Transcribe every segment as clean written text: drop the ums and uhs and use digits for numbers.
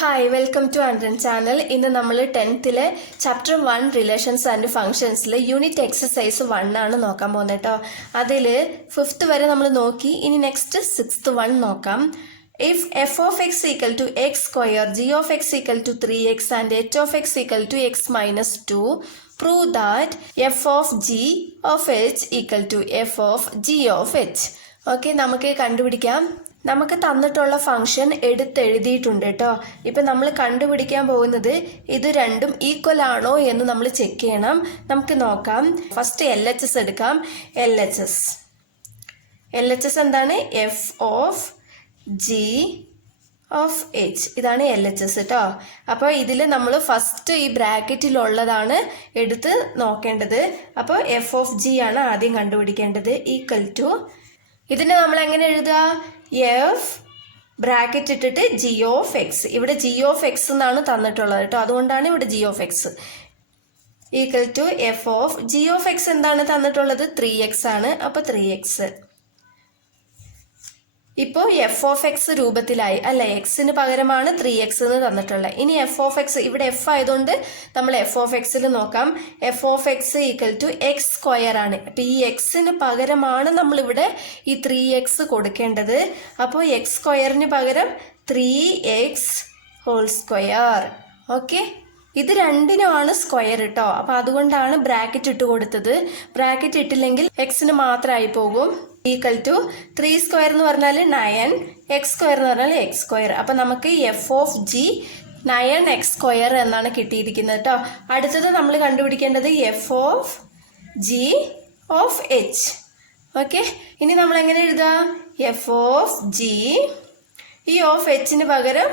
Hi welcome to ആൻഡ്രൻ channel. ഇന്ന് നമ്മൾ 10th ചാപ്റ്റർ 1 റിലേഷൻസ് ആൻഡ് ഫങ്ഷൻസിൽ യൂണിറ്റ് എക്സസൈസ് 1 ആണ് നോക്കാൻ പോകുന്നത് കേട്ടോ. അതിൽ 5th വരെ നമ്മൾ നോക്കി. ഇനി നെക്സ്റ്റ് 6th 1 നോക്കാം. If f of x equal to x square, g of x equal to 3x and h of x equal to x minus 2, prove that f of g of h equal to f of g of h. Okay, നമുക്ക് കണ്ടുപിടിക്കാം. നമുക്ക് തന്നിട്ടുള്ള function എടുത്തെഴുതിയിട്ടുണ്ട് കേട്ടോ. ഇപ്പം നമ്മൾ കണ്ടുപിടിക്കാൻ പോകുന്നത് ഇത് രണ്ടും ഈക്വൽ ആണോ എന്ന് നമ്മൾ ചെക്ക് ചെയ്യണം. നമുക്ക് നോക്കാം. ഫസ്റ്റ് LHS എടുക്കാം. LHS എന്താണ്? F of G of H. ഇതാണ് LHS കേട്ടോ. അപ്പോൾ ഇതിൽ നമ്മൾ ഫസ്റ്റ് ഈ ബ്രാക്കറ്റിലുള്ളതാണ് എടുത്ത് നോക്കേണ്ടത്. അപ്പോൾ എഫ് ഓഫ് ജി ആണ് ആദ്യം കണ്ടുപിടിക്കേണ്ടത്. ഈക്വൽ ടു ഇതിനെ നമ്മൾ എങ്ങനെ എഴുതുക? എഫ് ബ്രാക്കറ്റ് ഇട്ടിട്ട് ജി ഓഫ് എക്സ്. ഇവിടെ ജി ഓഫ് എക്സ് എന്നാണ് തന്നിട്ടുള്ളത് കേട്ടോ, അതുകൊണ്ടാണ് ഇവിടെ G of X. Equal to F of G of X എന്താണ് തന്നിട്ടുള്ളത്? 3x ആണ്. അപ്പോൾ 3x. ഇപ്പോൾ എഫ് ഓഫ് എക്സ് രൂപത്തിലായി അല്ലെ? എക്സിന് പകരമാണ് 3x എന്ന് തന്നിട്ടുള്ളത്. ഇനി എഫ് ഓഫ് എക്സ്, ഇവിടെ എഫ് ആയതുകൊണ്ട് നമ്മൾ എഫ് ഓഫ് എക്സിൽ നോക്കാം. F of X equal to x square ആണ്. അപ്പം ഈ എക്സിന് പകരമാണ് നമ്മളിവിടെ ഈ 3x കൊടുക്കേണ്ടത്. അപ്പോൾ എക്സ് സ്ക്വയറിന് പകരം 3x ഹോൾ സ്ക്വയർ. ഓക്കെ, ഇത് രണ്ടിനുമാണ് സ്ക്വയർ കേട്ടോ. അപ്പം അതുകൊണ്ടാണ് ബ്രാക്കറ്റ് ഇട്ട് കൊടുത്തത്. ബ്രാക്കറ്റ് ഇട്ടില്ലെങ്കിൽ എക്സിന് മാത്രമായി പോകും. ഈക്വൽ ടു 3 സ്ക്വയർ എന്ന് പറഞ്ഞാൽ 9, എക്സ് സ്ക്വയർ എന്ന് പറഞ്ഞാൽ എക്സ് സ്ക്വയർ. അപ്പം നമുക്ക് F of G 9x square എന്നാണ് കിട്ടിയിരിക്കുന്നത് കേട്ടോ. അടുത്തത് നമ്മൾ കണ്ടുപിടിക്കേണ്ടത് F of G of H. Okay, ഇനി നമ്മൾ എങ്ങനെ എഴുതുക? എഫ് ഓഫ് ജി, ഈ ഓഫ് എച്ചിന് പകരം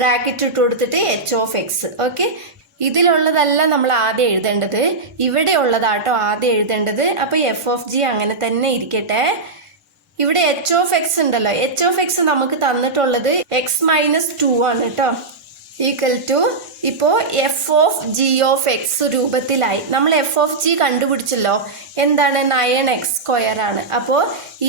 ബ്രാക്കറ്റ് ഇട്ട് കൊടുത്തിട്ട് എച്ച് ഓഫ് എക്സ്. ഓക്കെ, ഇതിലുള്ളതല്ല നമ്മൾ ആദ്യം എഴുതേണ്ടത്, ഇവിടെ ഉള്ളതാട്ടോ ആദ്യം എഴുതേണ്ടത്. അപ്പോൾ എഫ് ഓഫ് ജി അങ്ങനെ തന്നെ ഇരിക്കട്ടെ. ഇവിടെ എച്ച് ഓഫ് എക്സ് ഉണ്ടല്ലോ, എച്ച് ഓഫ് എക്സ് നമുക്ക് തന്നിട്ടുള്ളത് എക്സ് മൈനസ് 2 ആണ് കേട്ടോ. ഈക്വൽ ടു ഇപ്പോൾ F of G of X രൂപത്തിലായി. നമ്മൾ എഫ് ഓഫ് ജി കണ്ടുപിടിച്ചല്ലോ, എന്താണ്? 9x സ്ക്വയർ ആണ്. അപ്പോൾ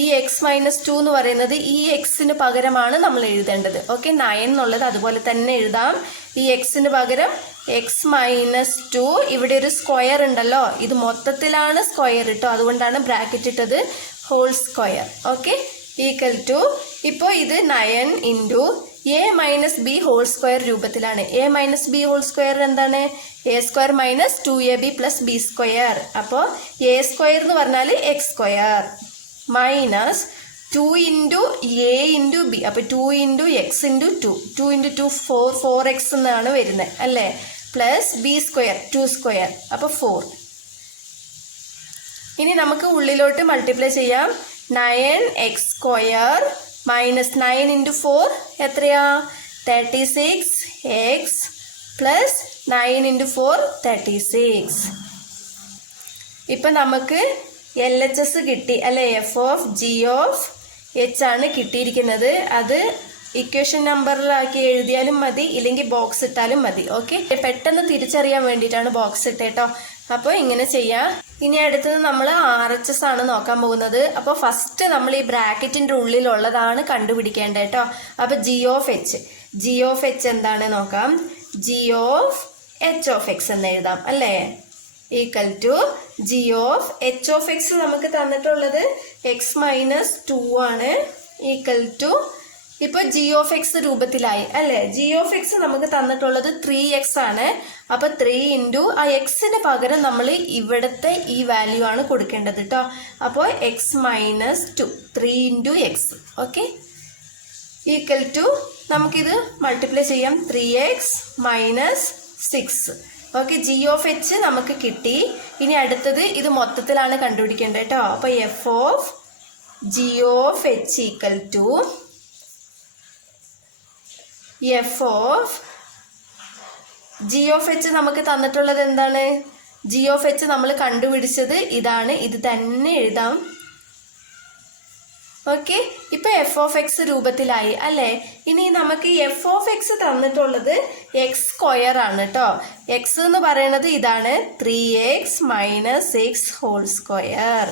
ഈ എക്സ് മൈനസ് 2 എന്ന് പറയുന്നത് ഈ എക്സിന് പകരമാണ് നമ്മൾ എഴുതേണ്ടത്. ഓക്കെ, 9 എന്നുള്ളത് അതുപോലെ തന്നെ എഴുതാം. ഈ എക്സിന് പകരം എക്സ് മൈനസ് 2. ഇവിടെ ഒരു സ്ക്വയർ ഉണ്ടല്ലോ, ഇത് മൊത്തത്തിലാണ് സ്ക്വയർ ഇട്ടോ, അതുകൊണ്ടാണ് ബ്രാക്കറ്റ് ഇട്ടത്. Whole square. Okay, equal to ഇപ്പോൾ ഇത് 9 into A minus B whole square രൂപത്തിലാണ്. A minus B whole square എന്താണ്? A square minus 2ab plus B square. അപ്പോൾ എ സ്ക്വയർ എന്ന് പറഞ്ഞാൽ X square minus 2 into A into B. അപ്പോൾ 2 into X into 2 into 2 4x എന്നാണ് വരുന്നത് അല്ലേ? Plus B square 2 square, അപ്പോൾ 4. ഇനി നമുക്ക് ഉള്ളിലോട്ട് മൾട്ടിപ്ലൈ ചെയ്യാം. 9x സ്ക്വയർ മൈനസ് 9 ഇൻറ്റു 4 എത്രയാ? 36x plus 9 into 4 36. ഇപ്പം നമുക്ക് LHS കിട്ടി അല്ലേ? F of G of H ആണ് കിട്ടിയിരിക്കുന്നത്. അത് ഇക്വേഷൻ നമ്പറിലാക്കി എഴുതിയാലും മതി, ഇല്ലെങ്കിൽ ബോക്സ് ഇട്ടാലും മതി. ഓക്കെ, പെട്ടെന്ന് തിരിച്ചറിയാൻ വേണ്ടിയിട്ടാണ് ബോക്സ് ഇട്ടേട്ടോ. അപ്പോൾ ഇങ്ങനെ ചെയ്യാം. ഇനി അടുത്തത് നമ്മൾ RHS ആണ് നോക്കാൻ പോകുന്നത്. അപ്പോൾ ഫസ്റ്റ് നമ്മൾ ഈ ബ്രാക്കറ്റിൻ്റെ ഉള്ളിലുള്ളതാണ് കണ്ടുപിടിക്കേണ്ടത് കേട്ടോ. അപ്പോൾ ജി ഓഫ് എച്ച് എന്താണ് നോക്കാം. G of h of x എന്ന് എഴുതാം അല്ലേ? Equal to g of h of X നമുക്ക് തന്നിട്ടുള്ളത് എക്സ് മൈനസ് 2 ആണ്. ഈക്വൽ ടു ഇപ്പോൾ ജി ഓഫ് എക്സ് രൂപത്തിലായി അല്ലേ? ജി ഓഫ് എക്സ് നമുക്ക് തന്നിട്ടുള്ളത് 3x ആണ്. അപ്പോൾ 3 ഇൻറ്റു ആ എക്സിന് പകരം നമ്മൾ ഇവിടുത്തെ ഈ വാല്യൂ ആണ് കൊടുക്കേണ്ടത് കേട്ടോ. അപ്പോൾ x minus 2 3 into x. Okay, equal to നമുക്കിത് മൾട്ടിപ്ലൈ ചെയ്യാം. 3x minus 6. Okay, g of h നമുക്ക് കിട്ടി. ഇനി അടുത്തത് ഇത് മൊത്തത്തിലാണ് കണ്ടുപിടിക്കേണ്ടത് കേട്ടോ. അപ്പോൾ f of G of h equal to F of G of h നമുക്ക് തന്നിട്ടുള്ളത് എന്താണ്? ജി ഓഫ് എച്ച് നമ്മൾ കണ്ടുപിടിച്ചത് ഇതാണ്, ഇത് തന്നെ എഴുതാം. ഓക്കെ, ഇപ്പൊ എഫ് ഓഫ് എക്സ് രൂപത്തിലായി അല്ലേ? ഇനി നമുക്ക് എഫ് ഓഫ് എക്സ് തന്നിട്ടുള്ളത് എക്സ് സ്ക്വയർ ആണ് കേട്ടോ. എക്സ് എന്ന് പറയുന്നത് ഇതാണ് 3x മൈനസ് 6 ഹോൾ സ്ക്വയർ.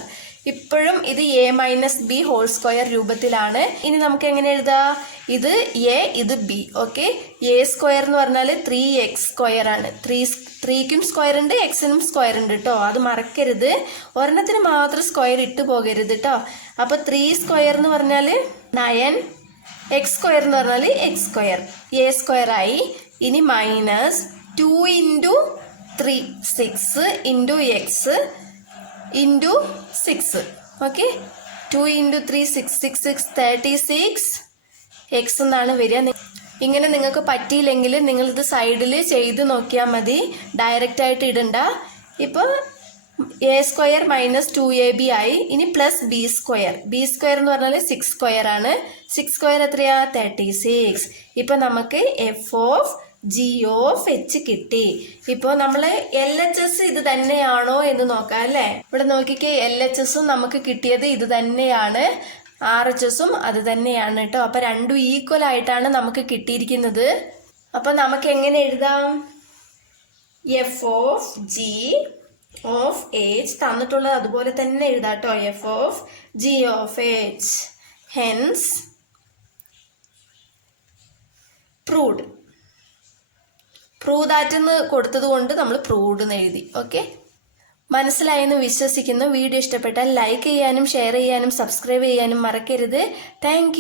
ഇപ്പോഴും ഇത് a minus B whole square രൂപത്തിലാണ്. ഇനി നമുക്ക് എങ്ങനെ എഴുതാം? ഇത് എ, ഇത് ബി. ഓക്കെ, എ സ്ക്വയർ എന്ന് പറഞ്ഞാൽ 3x സ്ക്വയർ ആണ്. 3ക്കും സ്ക്വയർ ഉണ്ട്, എക്സിനും സ്ക്വയർ ഉണ്ട് കേട്ടോ, അത് മറക്കരുത്. ഒരെണ്ണത്തിന് മാത്രം സ്ക്വയർ ഇട്ട് പോകരുത് കേട്ടോ. അപ്പോൾ 3 സ്ക്വയർ എന്ന് പറഞ്ഞാൽ 9, എക്സ് സ്ക്വയർ എന്ന് പറഞ്ഞാൽ എക്സ് സ്ക്വയർ, എ സ്ക്വയർ ആയി. ഇനി minus 2 into 3 6 into X into 6. Okay, 2 into 3 6 6 6 36 X എന്നാണ് വരിക. ഇങ്ങനെ നിങ്ങൾക്ക് പറ്റിയില്ലെങ്കിൽ നിങ്ങളിത് സൈഡിൽ ചെയ്ത് നോക്കിയാൽ മതി, ഡയറക്റ്റ് ആയിട്ട് ഇടണ്ട. ഇപ്പോൾ എ സ്ക്വയർ മൈനസ് 2ab ആയി. ഇനി plus B square. B square എന്ന് പറഞ്ഞാൽ 6 സ്ക്വയർ ആണ്. 6 സ്ക്വയർ എത്രയാ? 36. ഇപ്പം നമുക്ക് F of G of H കിട്ടി. ഇപ്പോൾ നമ്മൾ എൽ എച്ച് എസ് ഇത് തന്നെയാണോ എന്ന് നോക്കാം അല്ലേ. ഇവിടെ നോക്കിക്കേ, എൽ എച്ച് എസും നമുക്ക് കിട്ടിയത് ഇത് തന്നെയാണ്, ആർ എച്ച് എസും അത് തന്നെയാണ് കേട്ടോ. അപ്പം രണ്ടും ഈക്വൽ ആയിട്ടാണ് നമുക്ക് കിട്ടിയിരിക്കുന്നത്. അപ്പം നമുക്ക് എങ്ങനെ എഴുതാം? F of G of H തന്നിട്ടുള്ളത് അതുപോലെ തന്നെ എഴുതാം കേട്ടോ. F of G of H. Hence proved. Prove that എന്ന് കൊടുത്തത് കൊണ്ട് നമ്മൾ പ്രൂവ്ഡ് എന്ന് എഴുതി. ഓക്കെ, മനസ്സിലായെന്ന് വിശ്വസിക്കുന്നു. വീഡിയോ ഇഷ്ടപ്പെട്ടാൽ ലൈക്ക് ചെയ്യാനും ഷെയർ ചെയ്യാനും സബ്സ്ക്രൈബ് ചെയ്യാനും മറക്കരുത്. താങ്ക്